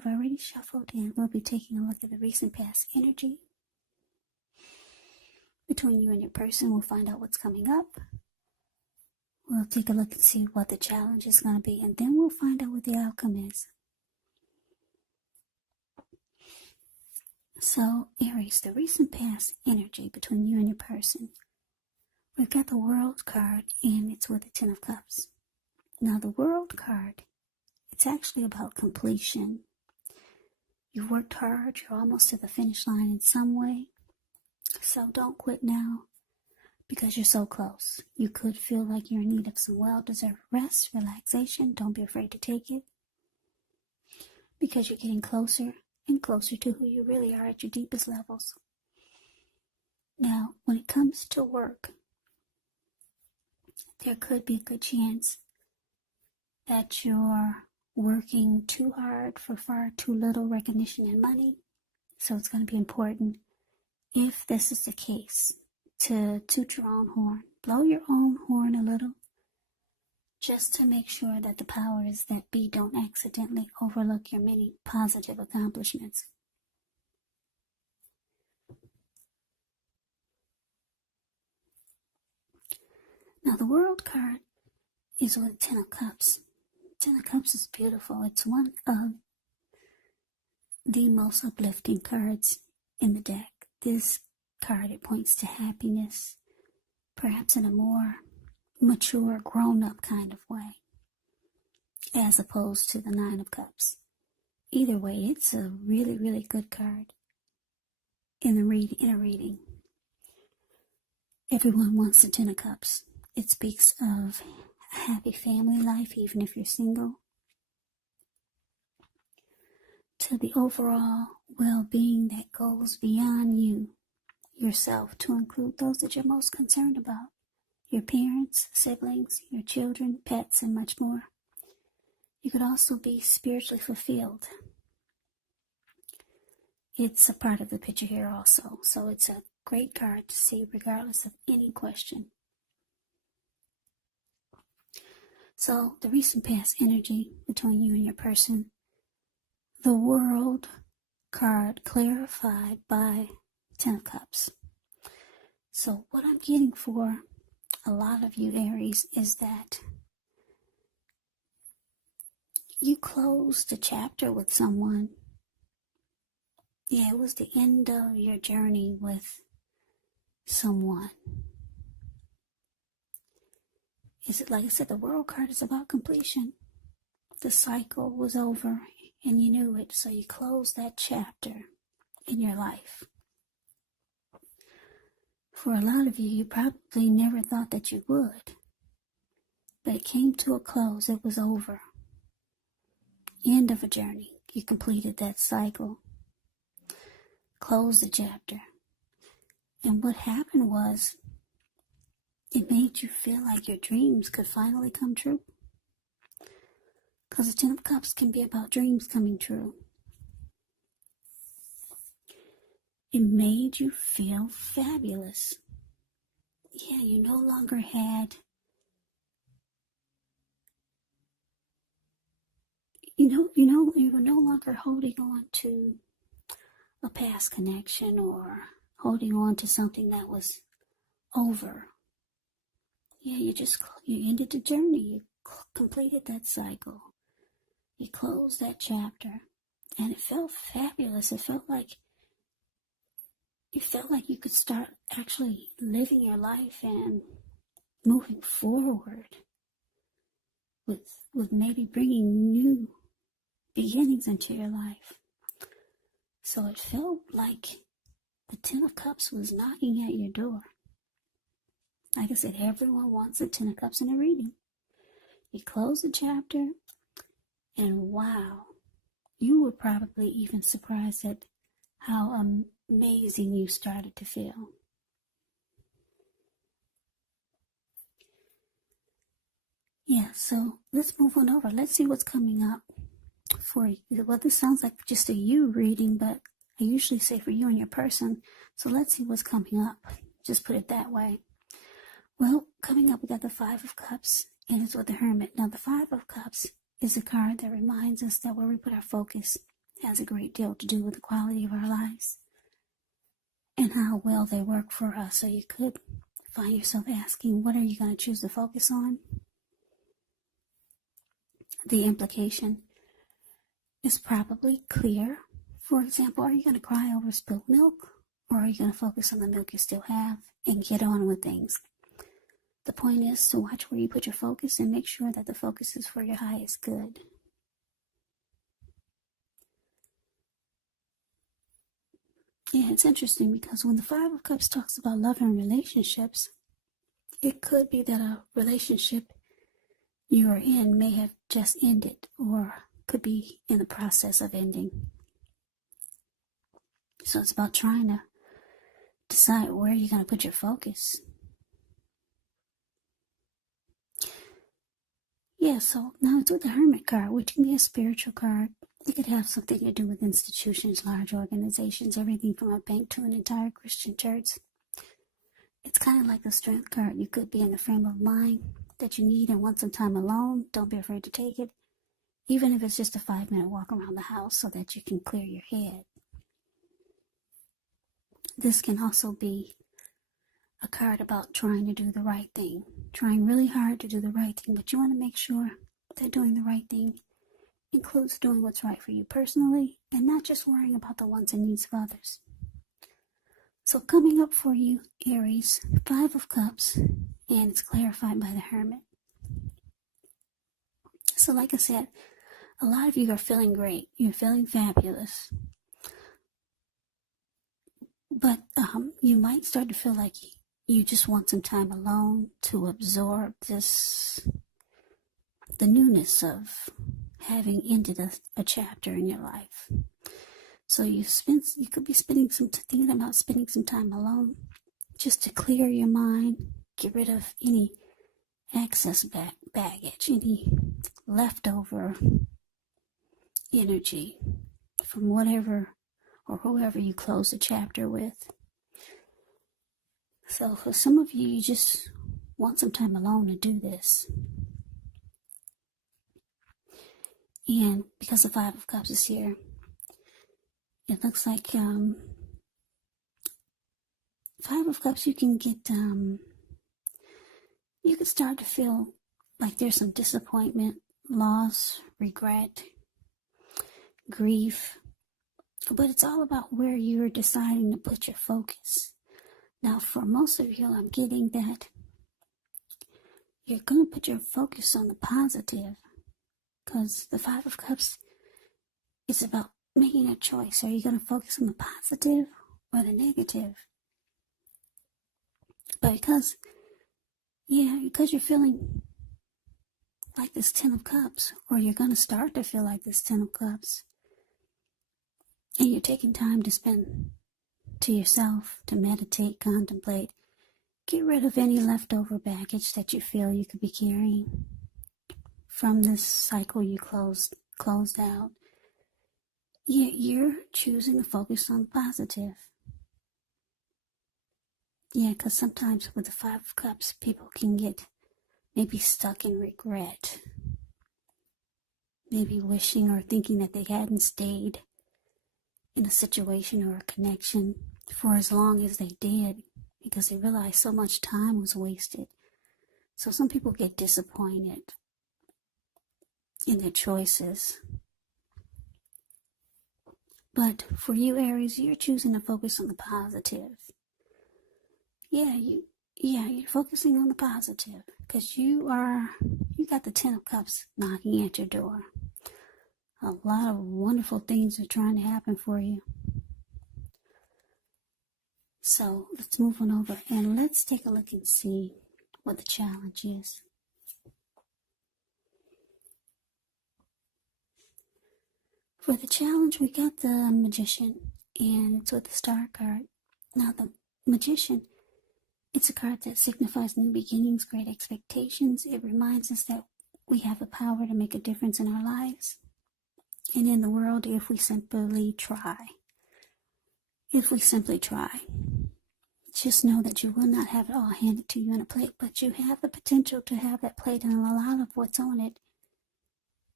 I've already shuffled, and we'll be taking a look at the recent past energy between you and your person. We'll find out what's coming up. We'll take a look and see what the challenge is going to be, and then we'll find out what the outcome is. So, Aries, the recent past energy between you and your person. We've got the World card, and it's with the Ten of Cups. Now, the World card, it's actually about completion. You've worked hard, you're almost to the finish line in some way. So don't quit now, because you're so close. You could feel like you're in need of some well-deserved rest, relaxation. Don't be afraid to take it, because you're getting closer and closer to who you really are at your deepest levels. Now, when it comes to work, there could be a good chance that you're working too hard for far too little recognition and money. So it's going to be important, if this is the case, to toot your own horn, blow your own horn a little, just to make sure that the powers that be don't accidentally overlook your many positive accomplishments. Now, the World card is with Ten of Cups. Ten of Cups is beautiful. It's one of the most uplifting cards in the deck. This card, it points to happiness, perhaps in a more mature, grown-up kind of way, as opposed to the Nine of Cups. Either way, it's a really, really good card in a reading. Everyone wants the Ten of Cups. It speaks of a happy family life, even if you're single, to the overall well-being that goes beyond yourself, to include those that you're most concerned about, your parents, siblings, your children, pets, and much more. You could also be spiritually fulfilled. It's a part of the picture here also, so it's a great card to see regardless of any question. So, the recent past energy between you and your person. The World card clarified by Ten of Cups. So, what I'm getting for a lot of you, Aries, is that you closed a chapter with someone. Yeah, it was the end of your journey with someone. Is it, like I said, the World card is about completion. The cycle was over, and you knew it, so you closed that chapter in your life. For a lot of you, you probably never thought that you would, but it came to a close. It was over. End of a journey. You completed that cycle, closed the chapter, and what happened was, it made you feel like your dreams could finally come true. Because the Ten of Cups can be about dreams coming true. It made you feel fabulous. Yeah, you no longer had, you were no longer holding on to a past connection or holding on to something that was over. Yeah, you ended the journey. You completed that cycle. You closed that chapter, and it felt fabulous. It felt like you could start actually living your life and moving forward with maybe bringing new beginnings into your life. So it felt like the Ten of Cups was knocking at your door. Like I said, everyone wants the Ten of Cups in a reading. You close the chapter, and wow, you were probably even surprised at how amazing you started to feel. Yeah, so let's move on over. Let's see what's coming up for you. Well, this sounds like just a you reading, but I usually say for you and your person. So let's see what's coming up. Just put it that way. Well, coming up, we got the Five of Cups, and it's with the Hermit. Now, the Five of Cups is a card that reminds us that where we put our focus has a great deal to do with the quality of our lives and how well they work for us. So you could find yourself asking, what are you going to choose to focus on? The implication is probably clear. For example, are you going to cry over spilled milk, or are you going to focus on the milk you still have and get on with things? The point is to watch where you put your focus and make sure that the focus is for your highest good. Yeah, it's interesting because when the Five of Cups talks about love and relationships, it could be that a relationship you are in may have just ended or could be in the process of ending. So it's about trying to decide where you're going to put your focus. Yeah, so now it's with the Hermit card, which can be a spiritual card. It could have something to do with institutions, large organizations, everything from a bank to an entire Christian church. It's kind of like the Strength card. You could be in the frame of mind that you need and want some time alone. Don't be afraid to take it, even if it's just a 5-minute walk around the house so that you can clear your head. This can also be a card about trying to do the right thing, trying really hard to do the right thing, but you want to make sure that doing the right thing includes doing what's right for you personally and not just worrying about the wants and needs of others. So coming up for you, Aries, 5 of Cups, and it's clarified by the Hermit. So like I said, a lot of you are feeling great. You're feeling fabulous. But you might start to feel like you just want some time alone to absorb the newness of having ended a chapter in your life. So you could be thinking about spending some time alone just to clear your mind, get rid of any excess baggage, any leftover energy from whatever or whoever you close the chapter with. So for some of you, you just want some time alone to do this. And because the 5 of Cups is here, it looks like 5 of Cups, you can get, you can start to feel like there's some disappointment, loss, regret, grief. But it's all about where you're deciding to put your focus. Now, for most of you, I'm getting that you're going to put your focus on the positive, because the 5 of Cups is about making a choice. Are you going to focus on the positive or the negative? But because you're feeling like this 10 of Cups, or you're going to start to feel like this 10 of Cups, and you're taking time to spend to yourself, to meditate, contemplate, get rid of any leftover baggage that you feel you could be carrying from this cycle you closed out. You're choosing to focus on the positive. Yeah, because sometimes with the 5 of Cups, people can get maybe stuck in regret, maybe wishing or thinking that they hadn't stayed in a situation or a connection for as long as they did, because they realized so much time was wasted. So some people get disappointed in their choices. But for you, Aries, you're choosing to focus on the positive. You're focusing on the positive because you got the 10 of Cups knocking at your door. A lot of wonderful things are trying to happen for you. So let's move on over and let's take a look and see what the challenge is. For the challenge, we got the Magician, and it's with the Star card. Now, the Magician, it's a card that signifies new beginnings, great expectations. It reminds us that we have the power to make a difference in our lives and in the world if we simply try. If we simply try. Just know that you will not have it all handed to you on a plate, but you have the potential to have that plate, and a lot of what's on it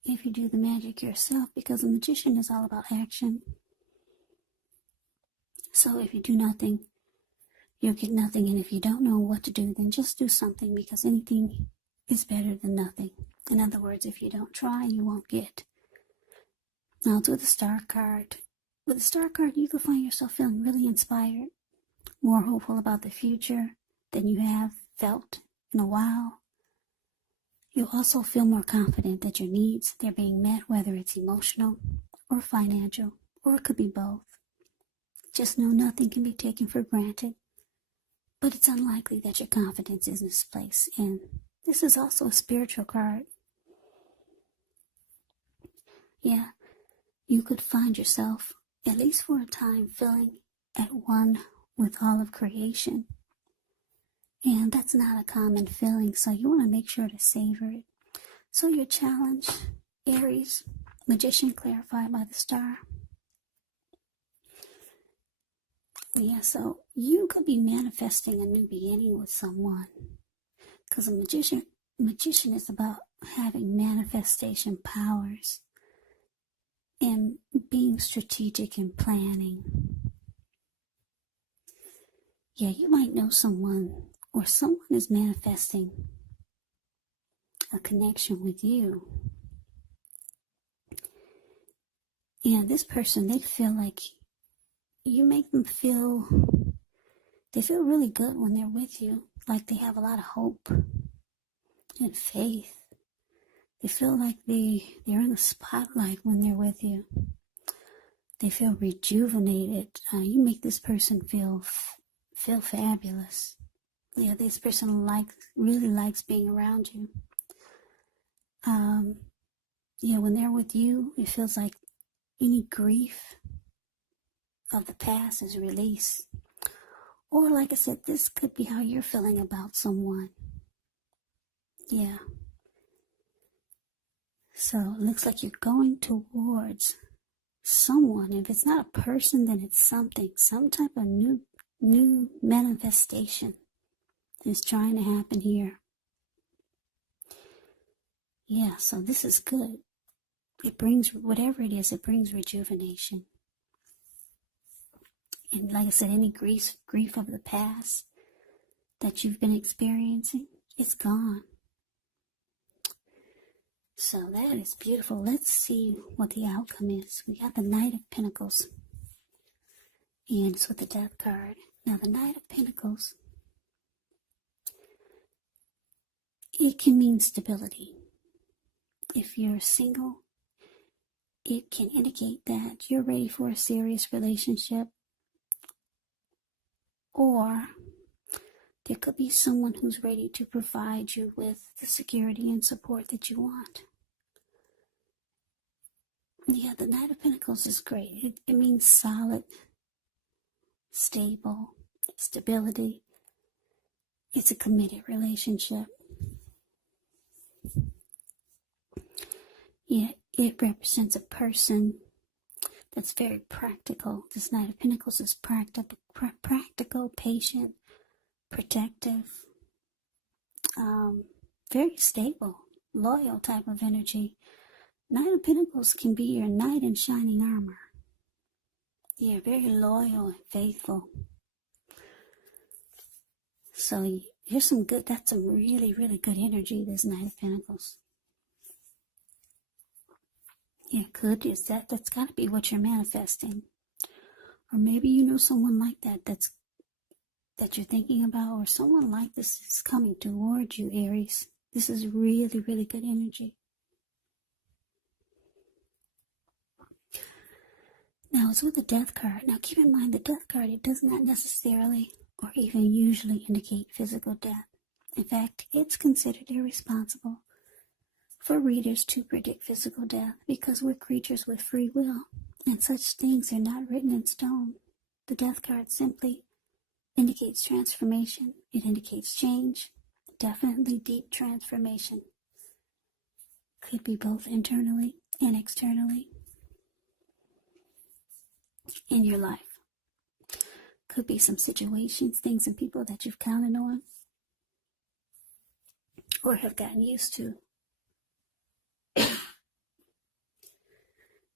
if you do the magic yourself, because a magician is all about action. So if you do nothing, you'll get nothing. And if you don't know what to do, then just do something, because anything is better than nothing. In other words, if you don't try, you won't get. Now, with the star card. With the star card, you could find yourself feeling really inspired, more hopeful about the future than you have felt in a while. You'll also feel more confident that your needs, they're being met, whether it's emotional or financial, or it could be both. Just know nothing can be taken for granted, but it's unlikely that your confidence is misplaced. And this is also a spiritual card. Yeah, you could find yourself, at least for a time, feeling at one with all of creation. And that's not a common feeling, so you want to make sure to savor it. So your challenge, Aries, magician clarified by the star. Yeah, so you could be manifesting a new beginning with someone, because a magician is about having manifestation powers and being strategic and planning. Yeah, you might know someone, or someone is manifesting a connection with you. And this person, they feel like you make them feel, they feel really good when they're with you. Like they have a lot of hope and faith. They feel like they're in the spotlight when they're with you. They feel rejuvenated. You make this person feel fabulous. Yeah, this person really likes being around you. Yeah, when they're with you, it feels like any grief of the past is released. Or like I said, this could be how you're feeling about someone. Yeah. So it looks like you're going towards someone. If it's not a person, then it's something. Some type of new manifestation is trying to happen here. Yeah, so this is good. It brings, whatever it is, it brings rejuvenation. And like I said, any grief of the past that you've been experiencing, it's gone. So that is beautiful. Let's see what the outcome is. We got the Knight of Pentacles. And it's with the Death card. Now the Knight of Pentacles, it can mean stability. If you're single, it can indicate that you're ready for a serious relationship. Or there could be someone who's ready to provide you with the security and support that you want. Yeah, the Knight of Pentacles is great. It means solid, stable, stability. It's a committed relationship. Yeah, it represents a person that's very practical. This Knight of Pentacles is practical, patient, protective, very stable, loyal type of energy. Knight of Pentacles can be your knight in shining armor. Yeah, very loyal and faithful. So here's some good, that's some really, really good energy, this Knight of Pentacles. Yeah, good is that's got to be what you're manifesting. Or maybe you know someone like that you're thinking about, or someone like this is coming towards you, Aries. This is really, really good energy. Now it's with the Death card. Now keep in mind the Death card, it does not necessarily or even usually indicate physical death. In fact, it's considered irresponsible for readers to predict physical death because we're creatures with free will, and such things are not written in stone. The Death card simply indicates transformation. It indicates change, definitely deep transformation. Could be both internally and externally in your life. Could be some situations, things and people that you've counted on or have gotten used to.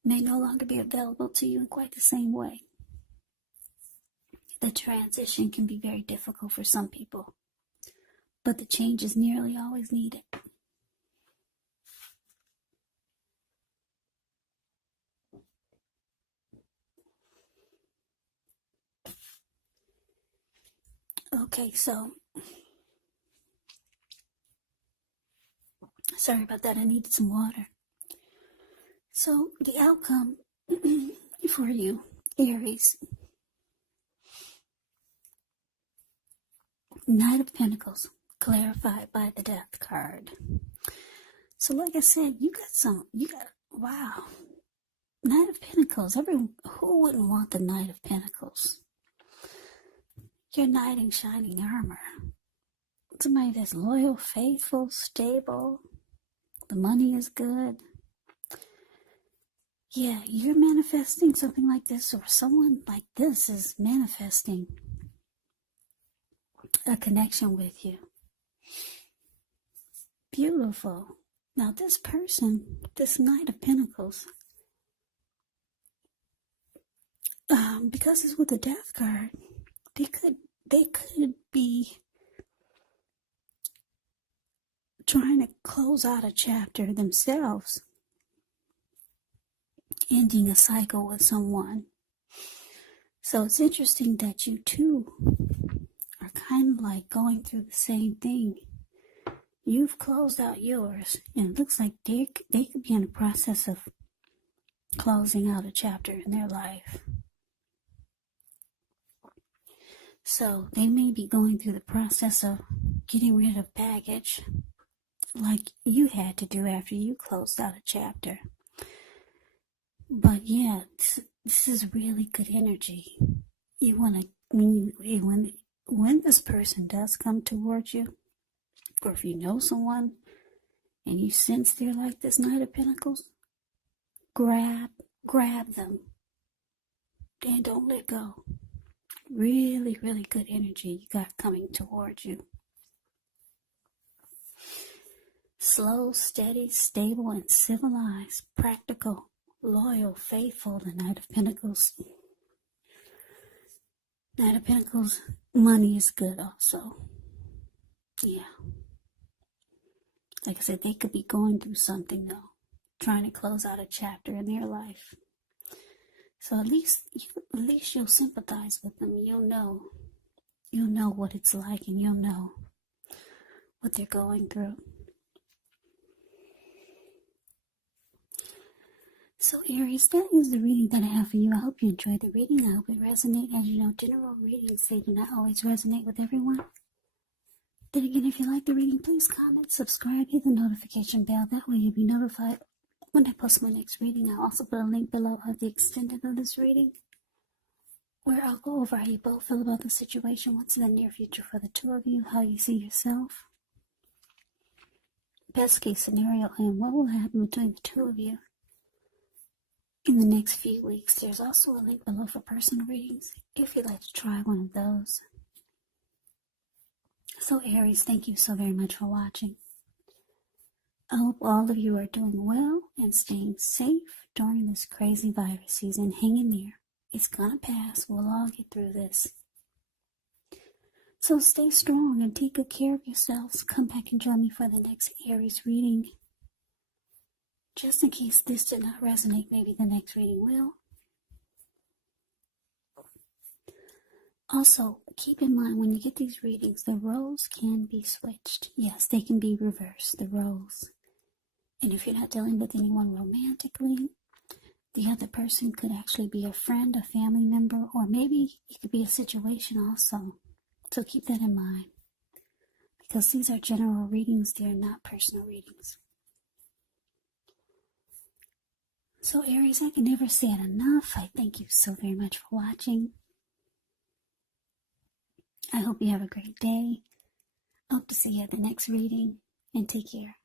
may no longer be available to you in quite the same way. The transition can be very difficult for some people, but the change is nearly always needed. Okay, so sorry about that. I needed some water. So the outcome for you, Aries, Knight of Pentacles, clarified by the Death card. So like I said, wow, Knight of Pentacles. Who wouldn't want the Knight of Pentacles? Your knight in shining armor. Somebody that's loyal, faithful, stable. The money is good. Yeah, you're manifesting something like this, or someone like this is manifesting a connection with you. Beautiful. Now this person, this Knight of Pentacles, because it's with the Death card, they could be trying to close out a chapter themselves, ending a cycle with someone. So it's interesting that you two are kind of like going through the same thing. You've closed out yours, and it looks like they could be in the process of closing out a chapter in their life. So they may be going through the process of getting rid of baggage like you had to do after you closed out a chapter. But yeah, this is really good energy. You want to, when this person does come towards you, or if you know someone and you sense they're like this Knight of Pentacles, grab them and don't let go. Really, really good energy you got coming towards you. Slow, steady, stable, and civilized, practical, loyal, faithful, the Knight of Pentacles. Knight of Pentacles, money is good also. Yeah. Like I said, they could be going through something though, trying to close out a chapter in their life. So at least you'll sympathize with them. You'll know what it's like, and you'll know what they're going through. So Aries, that is the reading that I have for you. I hope you enjoyed the reading. I hope it resonated. As you know, general readings, they do not always resonate with everyone. Then again, if you like the reading, please comment, subscribe, hit the notification bell. That way you'll be notified when I post my next reading. I'll also put a link below of the extended of this reading, where I'll go over how you both feel about the situation, what's in the near future for the two of you, how you see yourself, best case scenario, and what will happen between the two of you in the next few weeks. There's also a link below for personal readings if you'd like to try one of those. So Aries, thank you so very much for watching. I hope all of you are doing well and staying safe during this crazy virus season. Hang in there. It's gonna pass. We'll all get through this. So stay strong and take good care of yourselves. Come back and join me for the next Aries reading. Just in case this did not resonate, maybe the next reading will. Also, keep in mind when you get these readings, the roles can be switched. Yes, they can be reversed, the roles. And if you're not dealing with anyone romantically, the other person could actually be a friend, a family member, or maybe it could be a situation also. So keep that in mind. Because these are general readings, they are not personal readings. So Aries, I can never say it enough. I thank you so very much for watching. I hope you have a great day. Hope to see you at the next reading, and take care.